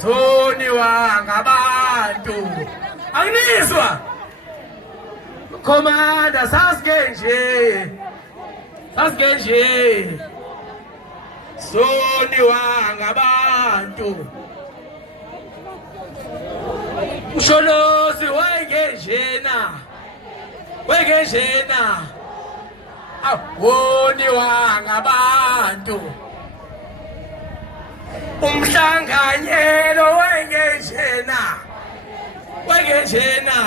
Soniwa ngabantu. Anginizwa. Commander Saskenje. Soniwa ngabantu. Usholozi wengenjena. Woniwa ngabantu. Umhlanganyelo wengenjena.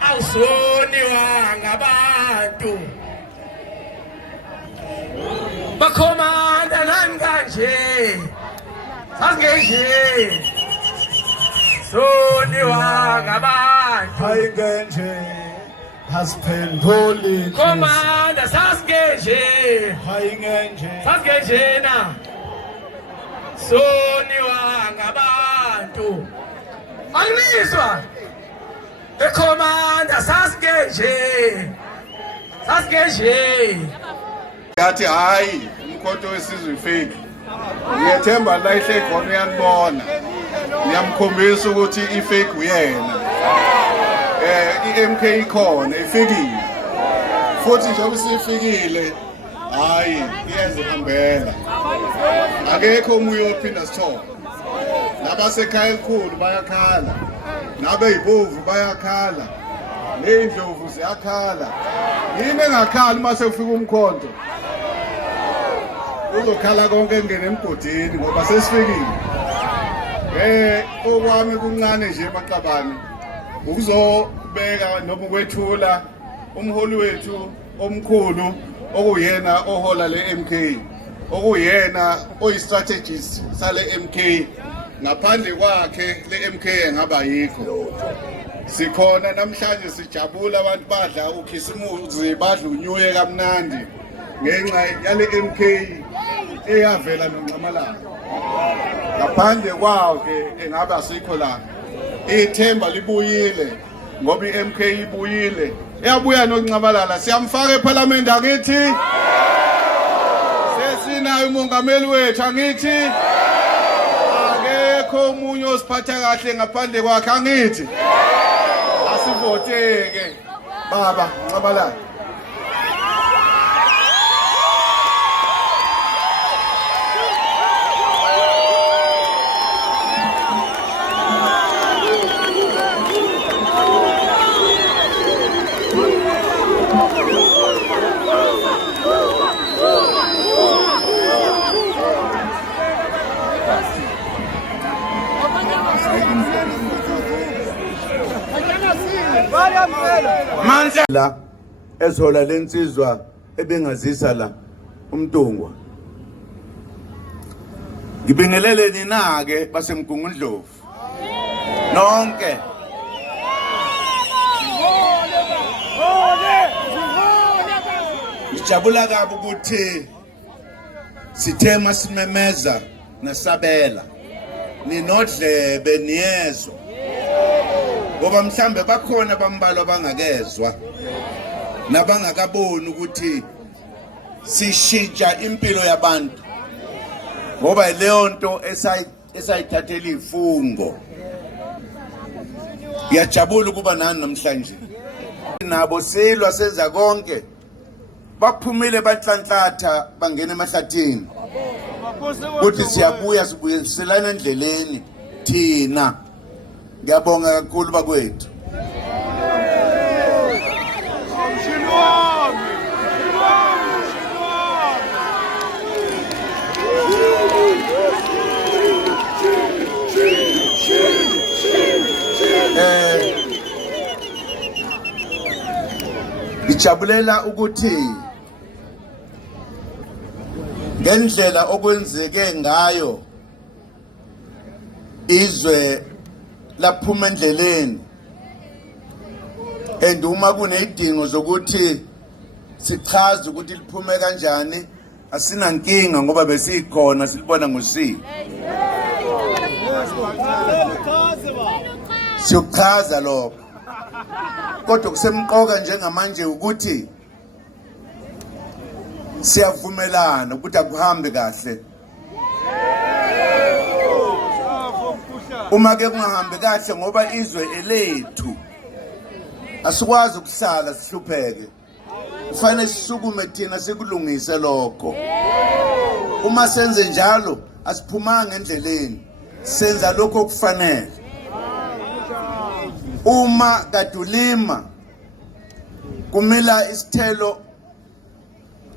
Awusoniwa ngabantu. Bakhomanda nami kanje. Saskenje. Soniwa ngabantu. Hayi ngenje asiphenduli. Komanda Saskenje. Hayi ngenje. Saskenjena. Soniwa ngabantu. Anginizwa. Ekhomanda Saskenje. Yathi hayi umkhonto wesizwe fake. Ngiyethemba la ihle khona uyanibona. Ngiyamkhombisa ukuthi ifake uyena. iMK ikhona ifikile. Futhi njengoba sifikile hayi iyazihambela. Akekho umoya ophinda sithola. Nabasekhaya elikhulu bayakhala. Nabeyibovu bayakhala. Nendlovu ziyakhala. Yini engakhala mase ufika umkhonto? Uzokhala konke engene emgodini ngoba sesifikile. Okwami kuncane nje emaqabane. Ukuzobeka noma ukwethula umholi wethu omkhulu okuyena ohola le-MK. Okuyena oyi-strategist sale MK. Ngaphandle kwakhe le-MK engaba yikho. Sikhona namhlanje sijabula abantu badla ukhisimuzi badla unyuye kamnandi ngenxa yale MK eyavela nonqamalanga. Ngaphandle kwakhe engaba sikho la. Ithemba libuyile ngoba iMK ibuyile. Eyabuya nonqamalala siyamfaka eParliament angithi. Sesinayo umongameli wethu angithi. Akekho umunye osiphatha kahle ngaphandle kwakhe angithi. Asivoteke baba Ncabalala. La ezola lensizwa ebengazisa la umntungwa. Ngibingelele nina ke basemgungundlovu. Nonke. Ngijabula kabi ukuthi sithema simemeza nasabela. Ninodlebe niyezwa. Ngoba mhlambe bakhona bambalwa bangakezwa nabangakaboni ukuthi sishintsha impilo yabantu ngoba leyo nto esayithathela ifungo. Ngiyajabula ukuba nani namhlanje nabo silwa senza konke baphumile banhlanhlatha bangena emahlathini ukuthi siyabuya sibuyiselana endleleni thina. Ngiyabonga kakhulu bakwethu. Ngijabulela ukuthi ngendlela okwenzeke ngayo izwe laphuma endleleni and uma kunezidingo zokuthi sichaze ukuthi liphume kanjani asinankinga ngoba besikhona silibona ngosini. Siyochaza lokho kodwa kusemqoka njengamanje ukuthi siyavumelana ukuthi akuhambe kahle uma ke kungahambi kahle ngoba izwe elethu asikwazi ukusala sihlupheke kufanele sisukume thina sikulungise lokho uma senze njalo asiphumanga endleleni senza lokho okufanele uma kadulima kumila isithelo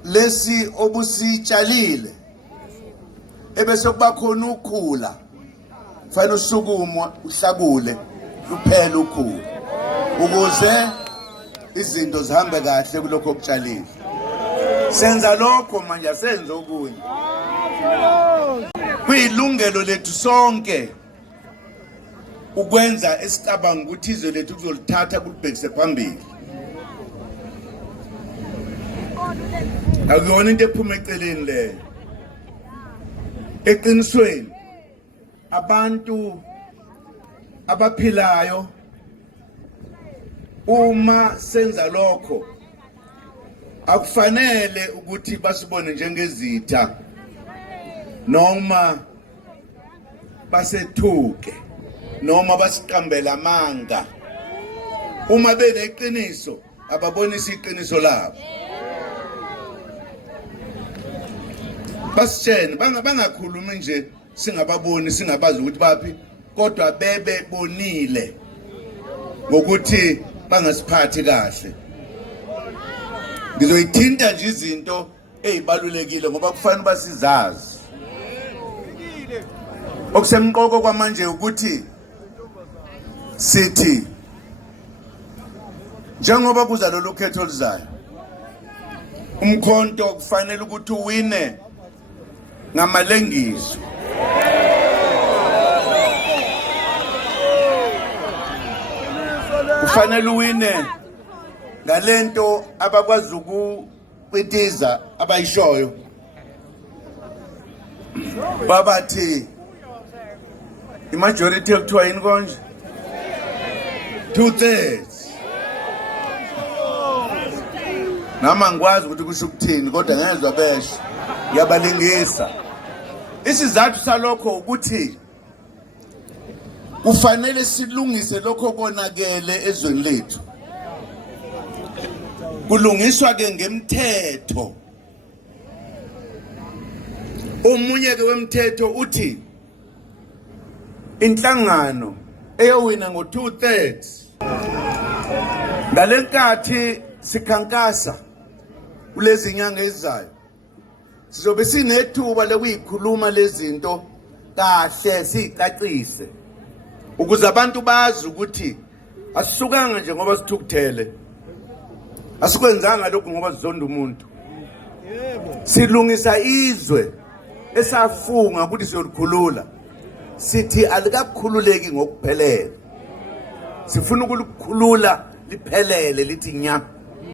lesi obusitshalile ebese kuba khona ukhula fanele usukuma uhlakule kuphela ukhula ukuze izinto zihambe kahle kulokho okutshalile senza lokho manje asenze okunye kuyilungelo lethu sonke ukwenza esicabanga ukuthi izwe lethu kuzolithatha kulibhekise phambili akuyona into ephuma eceleni leyo eqinisweni abantu abaphilayo uma senza lokho akufanele ukuthi basibone njengezitha noma basethuke noma basiqambela amanga uma beneqiniso ababonisa iqiniso labo basitshene bangakhulumi nje singababoni singabazi ukuthi baphi kodwa bebebonile ngokuthi bangasiphathi kahle ngizoyithinta nje izinto ezibalulekile ngoba kufanele basizazi okusemqoko kwamanje ukuthi sithi njengoba kuza lolu khetho oluzayo uMkhonto kufanele ukuthi uwine ngamalengiso kufanele uwine ngalento abakwazi ukupitiza abayishoyo babathi imajority ekuthiwa yini konje 2/3 nama ngikwazi ukuthi kusho ukuthini kodwa ngezwe besho yabalingisa isizathu salokho ukuthi kufanele silungise lokho konakele ezweni lethu kulungiswa ke ngemthetho omunye ke wemthetho uthi inhlangano eyowina ngo 2/3 ngalenkathi sikhankasa kulezi nyanga ezizayo sizobe sinethuba lokuyikhuluma lezinto kahle sicacise ukuze abantu bazi ukuthi asisukanga nje ngoba sithukuthele asikwenzanga lokho ngoba sizonda umuntu silungisa izwe esafunga ukuthi siyolikhulula sithi alikakhululeki ngokuphelele sifuna ukulikhulula liphelele lithi nya